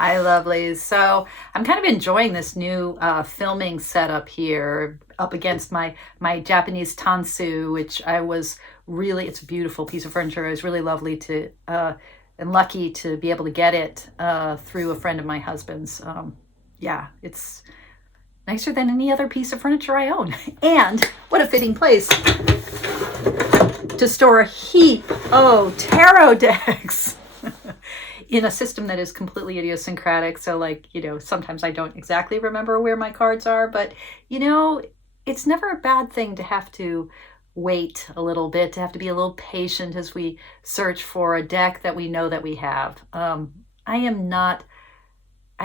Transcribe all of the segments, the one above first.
Hi, lovelies. So I'm kind of enjoying this new filming setup here up against my Japanese tansu, which it's a beautiful piece of furniture. It was really lovely to and lucky to be able to get it through a friend of my husband's. Yeah, it's nicer than any other piece of furniture I own. And what a fitting place to store a heap of tarot decks. In a system that is completely idiosyncratic. So sometimes I don't exactly remember where my cards are, but it's never a bad thing to have to wait a little bit, to have to be a little patient as we search for a deck that we know that we have. I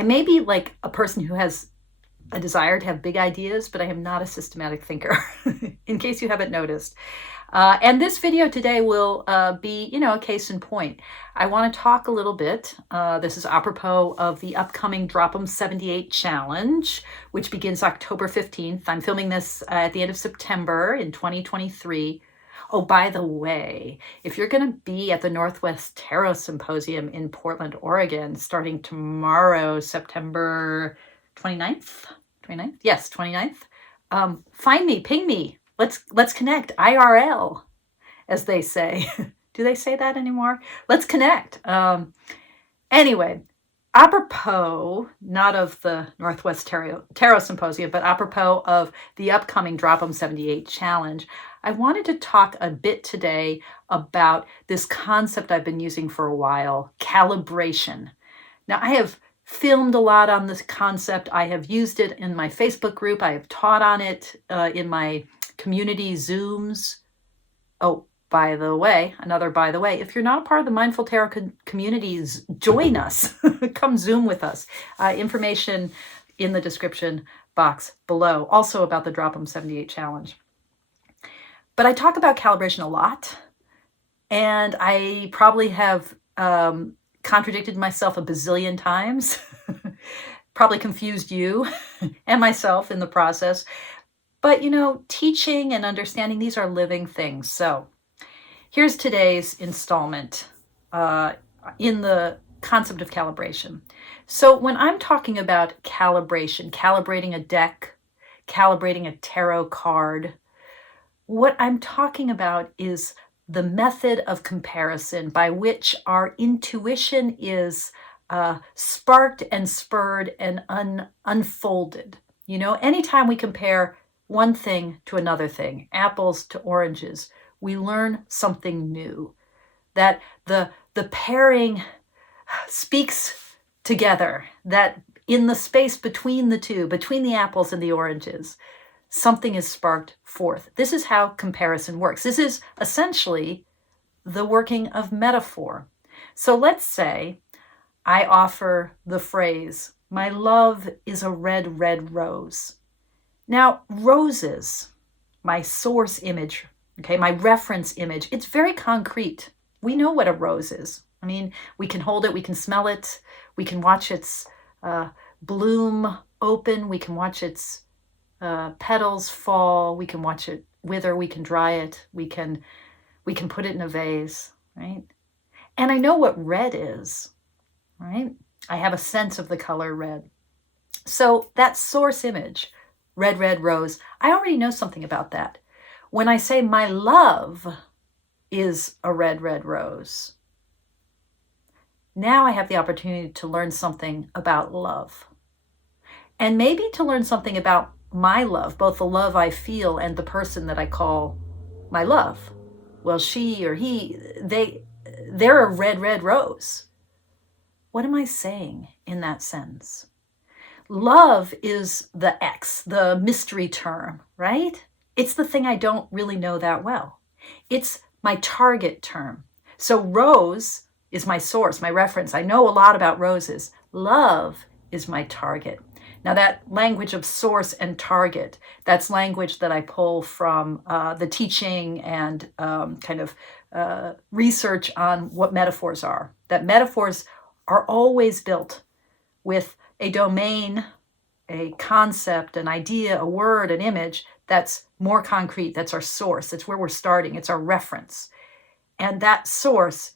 may be like a person who has a desire to have big ideas, but I am not a systematic thinker, in case you haven't noticed. And this video today will be, a case in point. I want to talk a little bit. This is apropos of the upcoming Drop 'em 78 challenge, which begins October 15th. I'm filming this at the end of September in 2023. Oh, by the way, if you're going to be at the Northwest Tarot Symposium in Portland, Oregon, starting tomorrow, September 29th? 29th? Yes, 29th. Find me, ping me. Let's connect IRL, as they say. Do they say that anymore? Let's connect. Anyway, apropos not of the Northwest Tarot Symposium, but apropos of the upcoming Drop 'em 78 challenge, I wanted to talk a bit today about this concept I've been using for a while, calibration. Now, I have filmed a lot on this concept. I have used it in my Facebook group. I have taught on it in my community Zooms. Oh, by the way, if you're not a part of the Mindful Tarot communities, join us. Come Zoom with us. Information in the description box below, also about the Drop 'em 78 challenge. But I talk about calibration a lot, and I probably have contradicted myself a bazillion times, probably confused you and myself in the process. But, teaching and understanding, these are living things. So here's today's installment in the concept of calibration. So when I'm talking about calibration, calibrating a deck, calibrating a tarot card, what I'm talking about is the method of comparison by which our intuition is sparked and spurred and unfolded. Anytime we compare one thing to another thing, apples to oranges, we learn something new. That the pairing speaks together, that in the space between the two, between the apples and the oranges, something is sparked forth. This is how comparison works. This is essentially the working of metaphor. So let's say I offer the phrase, "My love is a red, red rose." Now, roses, my source image, okay, my reference image, it's very concrete. We know what a rose is. I mean, we can hold it, we can smell it, we can watch its bloom open, we can watch its petals fall, we can watch it wither, we can dry it, we can put it in a vase, right? And I know what red is, right? I have a sense of the color red. So that source image, red, red rose, I already know something about that. When I say my love is a red, red rose, now I have the opportunity to learn something about love. And maybe to learn something about my love, both the love I feel and the person that I call my love. Well, she or he, they're a red, red rose. What am I saying in that sentence? Love is the X, the mystery term, right? It's the thing I don't really know that well. It's my target term. So rose is my source, my reference. I know a lot about roses. Love is my target. Now that language of source and target, that's language that I pull from the teaching and research on what metaphors are. That metaphors are always built with a domain, a concept, an idea, a word, an image that's more concrete. That's our source. It's where we're starting. It's our reference. And that source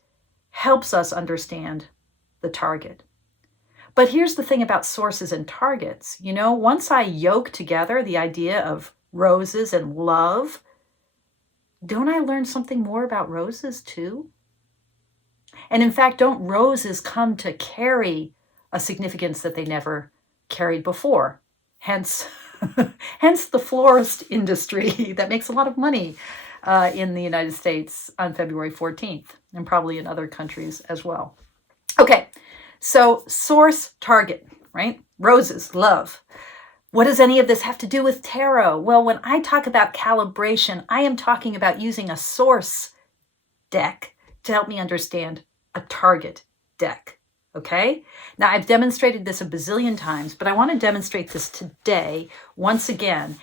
helps us understand the target. But here's the thing about sources and targets. You know, once I yoke together the idea of roses and love, don't I learn something more about roses too? And in fact, don't roses come to carry a significance that they never carried before? Hence, hence the florist industry that makes a lot of money in the United States on February 14th, and probably in other countries as well. Okay, so source, target, right? Roses, love. What does any of this have to do with tarot? Well, when I talk about calibration, I am talking about using a source deck to help me understand a target deck, okay? Now, I've demonstrated this a bazillion times, but I want to demonstrate this today, once again,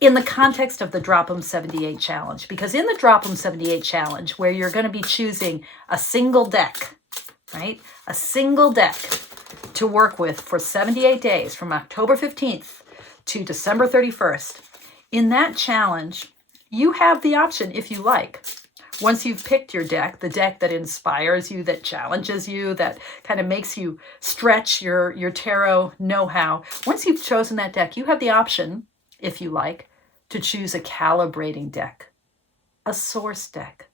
in the context of the Drop 'em 78 challenge. Because in the Drop 'em 78 challenge, where you're going to be choosing a single deck, right? A single deck to work with for 78 days from October 15th to December 31st. In that challenge, you have the option, if you like, once you've picked your deck, the deck that inspires you, that challenges you, that kind of makes you stretch your tarot know-how, once you've chosen that deck, you have the option, if you like, to choose a calibrating deck, a source deck,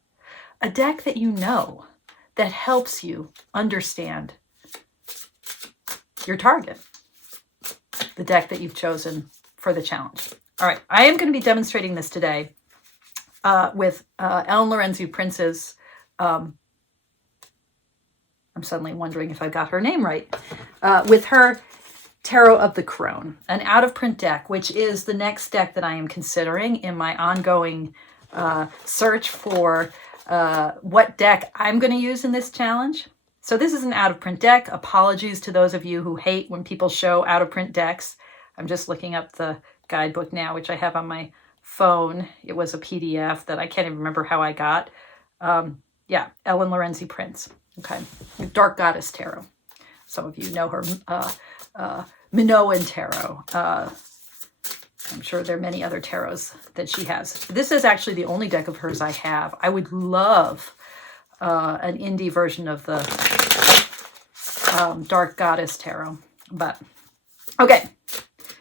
a deck that you know that helps you understand your target, the deck that you've chosen for the challenge. All right, I am going to be demonstrating this today with Ellen Lorenzi Prince's, I'm suddenly wondering if I got her name right, with her Tarot of the Crone, an out-of-print deck, which is the next deck that I am considering in my ongoing search for what deck I'm going to use in this challenge. So this is an out-of-print deck. Apologies to those of you who hate when people show out-of-print decks. I'm just looking up the guidebook now, which I have on my phone. It was a PDF that I can't even remember how I got. Yeah, Ellen Lorenzi Prince. Okay, Dark Goddess Tarot. Some of you know her. Minoan Tarot. I'm sure there are many other tarots that she has. This is actually the only deck of hers I have. I would love an indie version of the Dark Goddess Tarot. But, okay.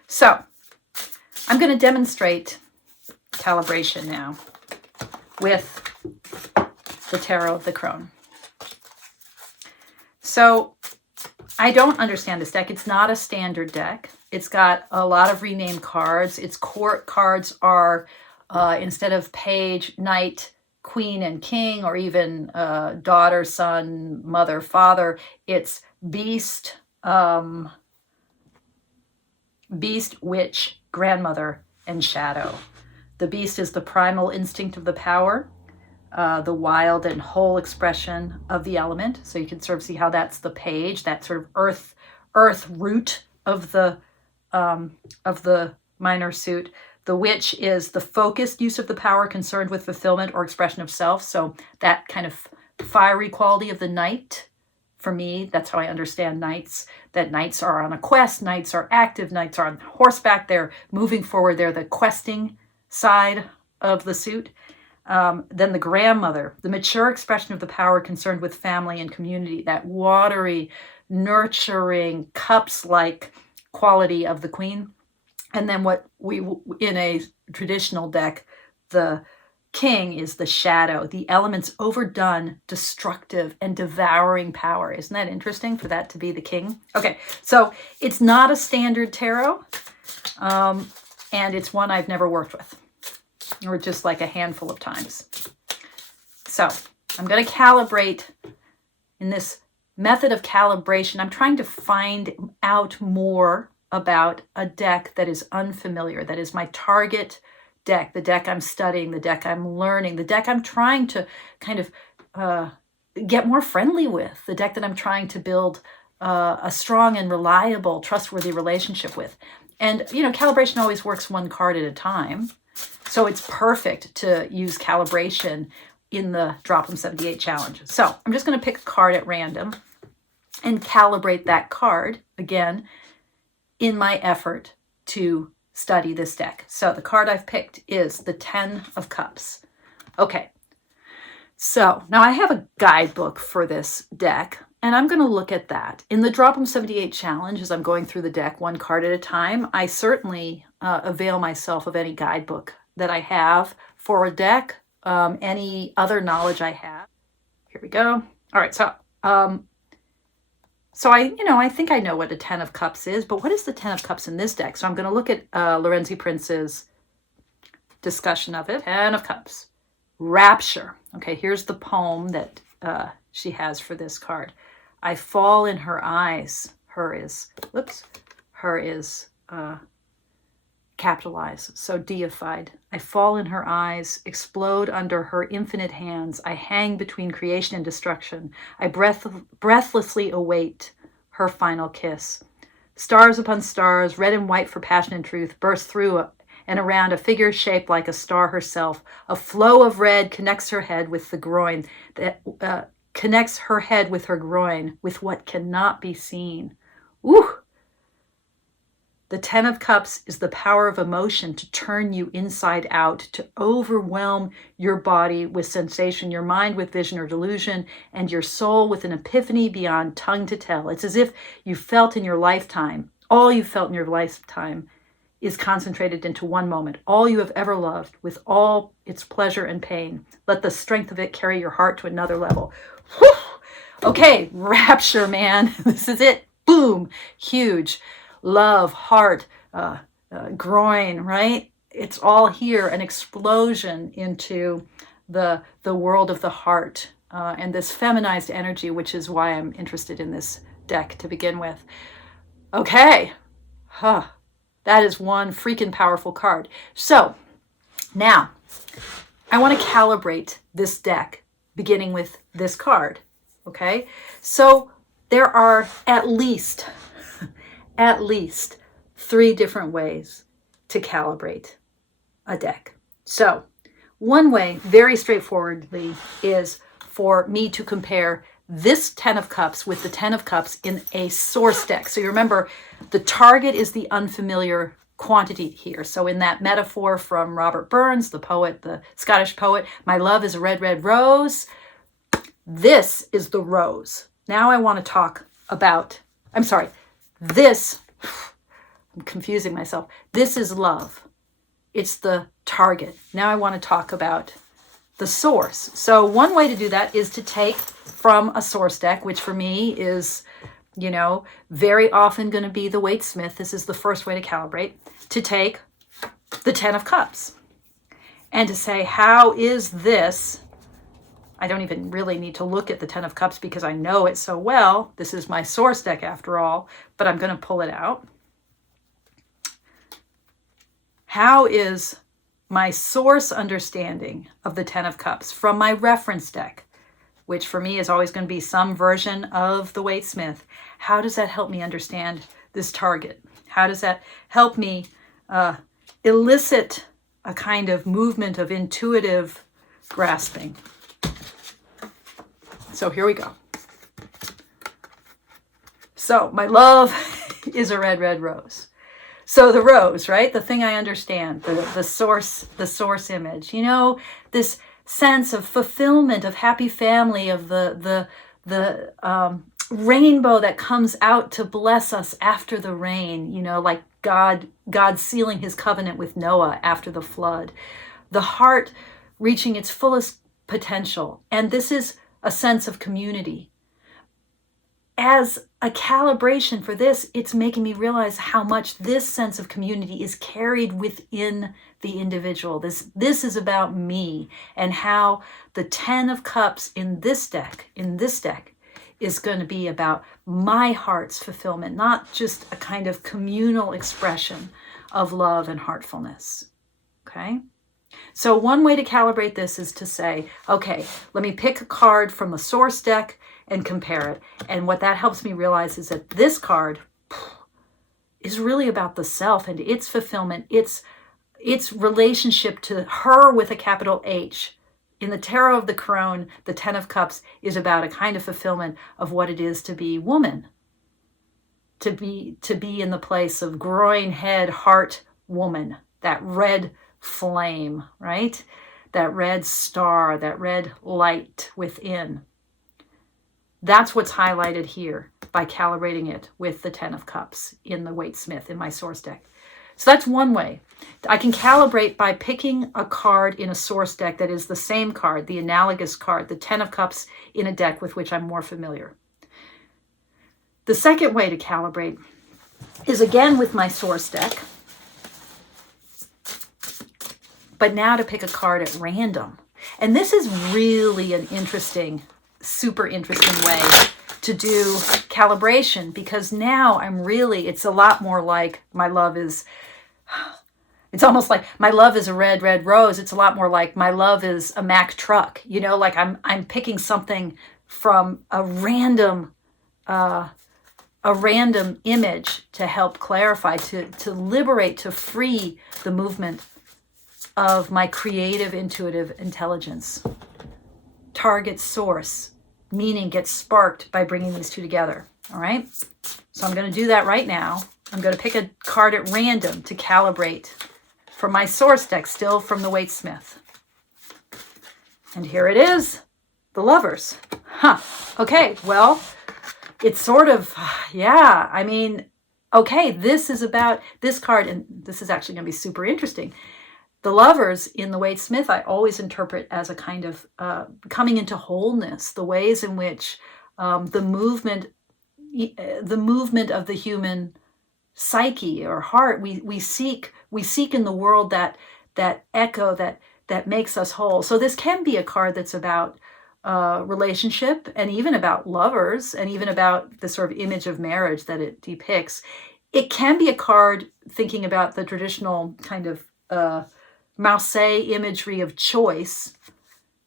So, I'm going to demonstrate calibration now with the Tarot of the Crone. So, I don't understand this deck. It's not a standard deck. It's got a lot of renamed cards. Its court cards are, instead of page, knight, queen, and king, or even daughter, son, mother, father, it's beast, beast, witch, grandmother, and shadow. The beast is the primal instinct of the power, the wild and whole expression of the element. So you can sort of see how that's the page, that sort of earth root of the minor suit. The witch is the focused use of the power concerned with fulfillment or expression of self. So that kind of fiery quality of the knight, for me, that's how I understand knights, that knights are on a quest, knights are active, knights are on horseback, they're moving forward, they're the questing side of the suit. Then the grandmother, the mature expression of the power concerned with family and community, that watery, nurturing, cups-like quality of the queen. And then what we, in a traditional deck, the king is the shadow, the element's overdone, destructive, and devouring power. Isn't that interesting for that to be the king? Okay, so it's not a standard tarot, and it's one I've never worked with, or just like a handful of times. So I'm going to calibrate in this method of calibration. I'm trying to find out more about a deck that is unfamiliar, that is my target deck, the deck I'm studying, the deck I'm learning, the deck I'm trying to kind of get more friendly with, the deck that I'm trying to build a strong and reliable, trustworthy relationship with. And, you know, calibration always works one card at a time. So it's perfect to use calibration in the Drop 'em 78 challenge. So I'm just going to pick a card at random and calibrate that card, again, in my effort to study this deck. So the card I've picked is the 10 of Cups. Okay, so now I have a guidebook for this deck, And I'm going to look at that. In the Drop 'em 78 challenge, as I'm going through the deck one card at a time, I certainly avail myself of any guidebook that I have for a deck, any other knowledge I have. Here we go. All right, so I think I know what a 10 of Cups is, but what is the 10 of Cups in this deck? So I'm going to look at Lorenzi Prince's discussion of it. 10 of Cups, Rapture. Okay, here's the poem that she has for this card. I fall in her eyes. Her is capitalized, so deified. I fall in her eyes, explode under her infinite hands. I hang between creation and destruction. I breathlessly await her final kiss. Stars upon stars, red and white for passion and truth, burst through and around a figure shaped like a star herself. A flow of red connects her head with the groin, that connects her head with her groin, with what cannot be seen. Ooh! The 10 of Cups is the power of emotion to turn you inside out, to overwhelm your body with sensation, your mind with vision or delusion, and your soul with an epiphany beyond tongue to tell. It's as if you felt in your lifetime, all you felt in your lifetime is concentrated into one moment, all you have ever loved, with all its pleasure and pain. Let the strength of it carry your heart to another level. Whew! Okay, rapture, man. This is it. Boom. Huge. Love, heart, groin, right? It's all here, an explosion into the world of the heart and this feminized energy, which is why I'm interested in this deck to begin with. Okay, that is one freaking powerful card. So now I want to calibrate this deck beginning with this card, okay? So there are at least 3 different ways to calibrate a deck. So one way, very straightforwardly, is for me to compare this 10 of Cups with the 10 of Cups in a source deck. So you remember, the target is the unfamiliar quantity here. So in that metaphor from Robert Burns, the poet, the Scottish poet, my love is a red, red rose. This is the rose. Now I want to talk about, I'm confusing myself. This is love. It's the target. Now I want to talk about the source. So one way to do that is to take from a source deck, which for me is, very often going to be the Waite-Smith. This is the first way to calibrate, to take the 10 of Cups and to say, how is this? I don't even really need to look at the 10 of Cups because I know it so well. This is my source deck after all, but I'm going to pull it out. How is my source understanding of the 10 of Cups from my reference deck, which for me is always going to be some version of the Waite-Smith? How does that help me understand this target? How does that help me elicit a kind of movement of intuitive grasping? So here we go. So my love is a red, red rose. So the rose, right? The thing I understand, the source image, this sense of fulfillment, of happy family, of the rainbow that comes out to bless us after the rain, like God sealing his covenant with Noah after the flood. The heart reaching its fullest potential. And this is a sense of community. As a calibration for this, it's making me realize how much this sense of community is carried within the individual. This is about me, and how the 10 of Cups in this deck is going to be about my heart's fulfillment, not just a kind of communal expression of love and heartfulness. Okay? So one way to calibrate this is to say, okay, let me pick a card from a source deck and compare it. And what that helps me realize is that this card is really about the self and its fulfillment, its relationship to her with a capital H. In the Tarot of the Crone, the 10 of Cups is about a kind of fulfillment of what it is to be woman, to be in the place of groin, head, heart, woman, that red flame, right? That red star, that red light within. That's what's highlighted here by calibrating it with the 10 of Cups in the Waite-Smith in my source deck. So that's one way. I can calibrate by picking a card in a source deck that is the same card, the analogous card, the 10 of Cups in a deck with which I'm more familiar. The second way to calibrate is again with my source deck, but now to pick a card at random. And this is really an interesting, super interesting way to do calibration, because now it's a lot more like my love is, it's almost like my love is a red, red rose. It's a lot more like my love is a Mack truck, you know, like I'm picking something from a random image to help clarify, to liberate, to free the movement of my creative, intuitive intelligence. Target source, meaning gets sparked by bringing these two together. All right. So I'm going to do that right now. I'm going to pick a card at random to calibrate for my source deck, still from the Waite-Smith. And here it is, the Lovers. Okay, well, it's sort of, yeah, I mean, okay, this is about this card, and this is actually going to be super interesting. The Lovers in the Waite-Smith, I always interpret as a kind of coming into wholeness, the ways in which the movement of the human psyche or heart, we seek in the world that echo that makes us whole. So this can be a card that's about relationship, and even about lovers, and even about the sort of image of marriage that it depicts. It can be a card thinking about the traditional kind of Marseille imagery of choice.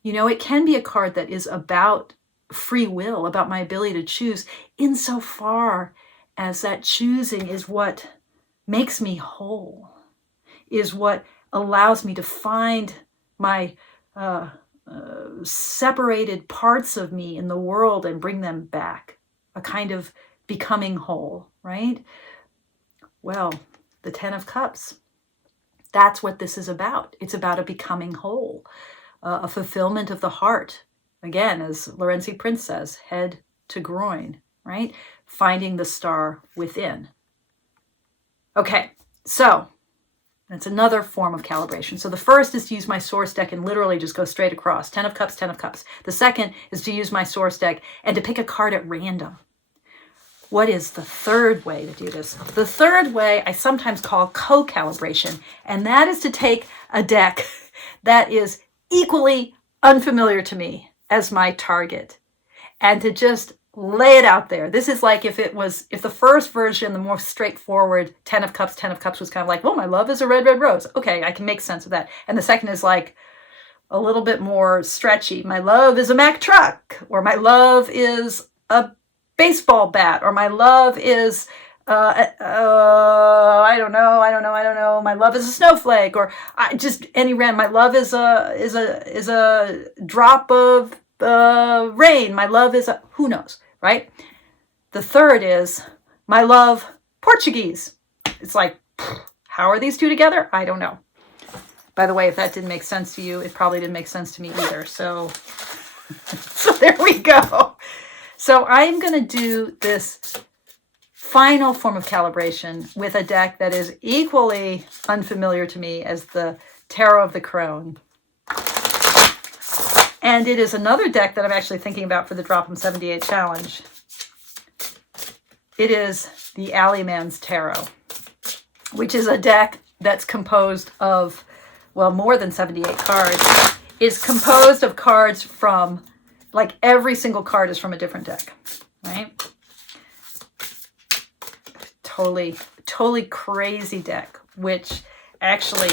You know, it can be a card that is about free will, about my ability to choose, insofar as that choosing is what makes me whole, is what allows me to find my separated parts of me in the world and bring them back, a kind of becoming whole, right? Well, the 10 of Cups, that's what this is about. It's about a becoming whole, a fulfillment of the heart. Again, as Lorenzi Prince says, head to groin, right? Finding the star within. Okay, so that's another form of calibration. So the first is to use my source deck and literally just go straight across. 10 of Cups, 10 of Cups. The second is to use my source deck and to pick a card at random. What is the third way to do this? The third way I sometimes call co-calibration, and that is to take a deck that is equally unfamiliar to me as my target and to just lay it out there. This is like if the first version, the more straightforward 10 of Cups was kind of like, well, my love is a red, red rose. Okay, I can make sense of that. And the second is like a little bit more stretchy. My love is a Mack truck, or my love is a baseball bat, or my love is I don't know. My love is a snowflake, or my love is a drop of rain. My love is who knows, right? The third is my love Portuguese. It's like, how are these two together? I don't know. By the way, if that didn't make sense to you, it probably didn't make sense to me either. So there we go. So I'm going to do this final form of calibration with a deck that is equally unfamiliar to me as the Tarot of the Crone. And it is another deck that I'm actually thinking about for the Drop 'em 78 challenge. It is the Alleymans Tarot, which is a deck that's composed of, well, more than 78 cards. It's composed of cards from, like, every single card is from a different deck, right? Totally crazy deck, which actually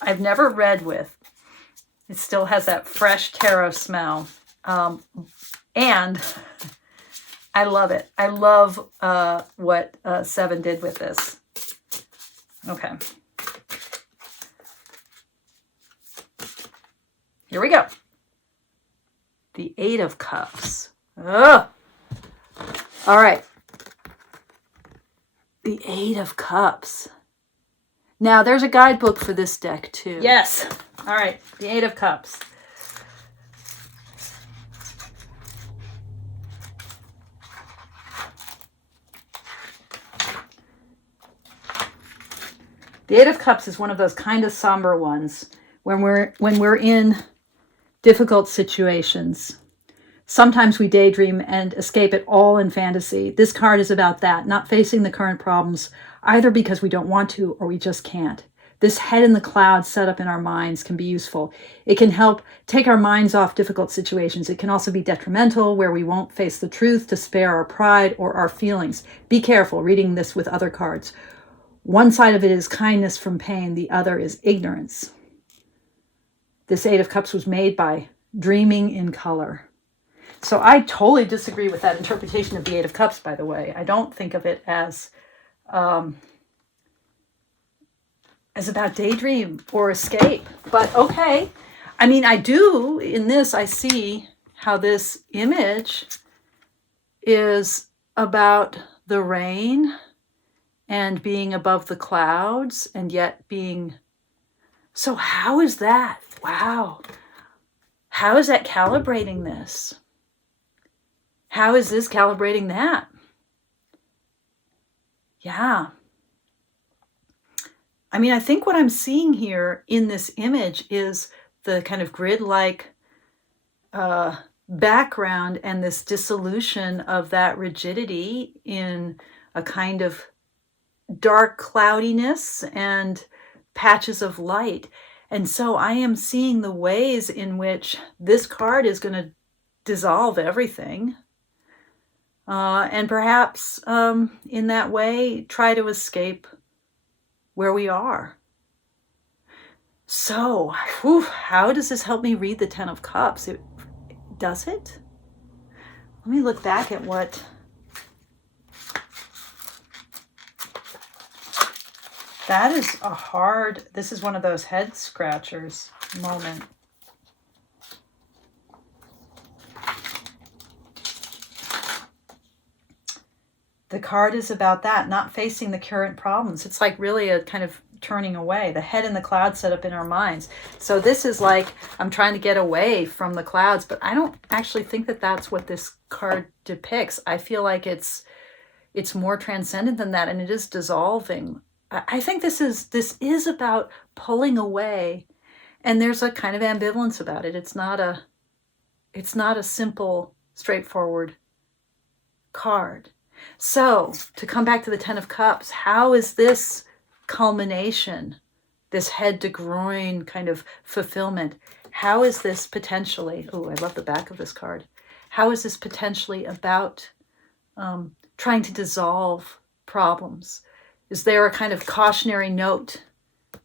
I've never read with. It still has that fresh tarot smell. And I love it. I love what Seven did with this. Okay. Here we go. The 8 of Cups. Ugh. All right. The 8 of Cups. Now, there's a guidebook for this deck, too. Yes. All right. The 8 of Cups. The Eight of Cups is one of those kind of somber ones when we're in difficult situations. Sometimes we daydream and escape it all in fantasy. This card is about that, not facing the current problems, either because we don't want to or we just can't. This head in the clouds set up in our minds can be useful. It can help take our minds off difficult situations. It can also be detrimental, where we won't face the truth to spare our pride or our feelings. Be careful reading this with other cards. One side of it is kindness from pain. The other is ignorance. This Eight of Cups was made by dreaming in color. So I totally disagree with that interpretation of the Eight of Cups, by the way. I don't think of it as about daydream or escape. But okay. I mean, I do, in this, I see how this image is about the rain and being above the clouds and yet being... So how is that? Wow. How is that calibrating this? How is this calibrating that? Yeah. I mean, I think what I'm seeing here in this image is the kind of grid-like background and this dissolution of that rigidity in a kind of dark cloudiness and patches of light. And so I am seeing the ways in which this card is going to dissolve everything. And perhaps in that way, try to escape where we are. So, how does this help me read the Ten of Cups? Does it? Let me look back at what... That is a hard... This is one of those head scratchers moment. The card is about that, not facing the current problems. It's like really a kind of turning away. The head in the clouds set up in our minds. So this is like, I'm trying to get away from the clouds, but I don't actually think that that's what this card depicts. I feel like it's more transcendent than that, and it is dissolving. I think this is about pulling away, and there's a kind of ambivalence about it. It's not a simple, straightforward card. So, to come back to the Ten of Cups, how is this culmination, this head to groin kind of fulfillment, how is this potentially, oh, I love the back of this card, how is this potentially about trying to dissolve problems? Is there a kind of cautionary note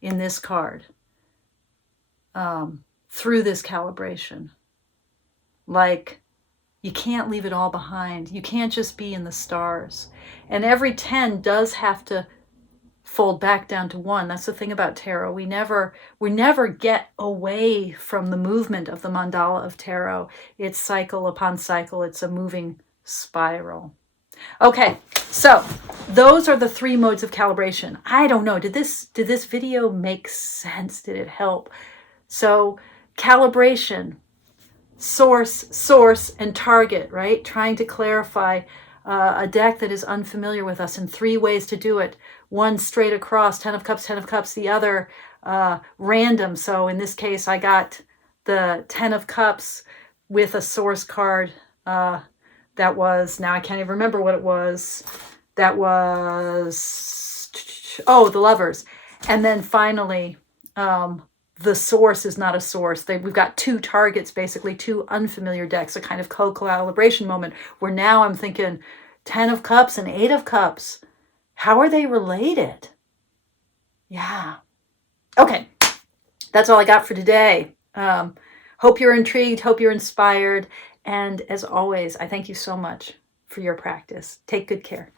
in this card through this calibration? Like, you can't leave it all behind. You can't just be in the stars. And every 10 does have to fold back down to 1. That's the thing about tarot. We never get away from the movement of the mandala of tarot. It's cycle upon cycle. It's a moving spiral. Okay, so those are the 3 modes of calibration. I don't know. Did this video make sense? Did it help? So calibration, source, and target, right? Trying to clarify a deck that is unfamiliar with us, and 3 ways to do it. One straight across, 10 of Cups, 10 of Cups. The other random. So in this case, I got the 10 of Cups with a source card that was, now I can't even remember what it was. That was, oh, the Lovers. And then finally, the source is not a source. We've got 2 targets, basically 2 unfamiliar decks, a kind of co-calibration moment where now I'm thinking 10 of Cups and 8 of Cups. How are they related? Yeah. Okay. That's all I got for today. Hope you're intrigued. Hope you're inspired. And as always, I thank you so much for your practice. Take good care.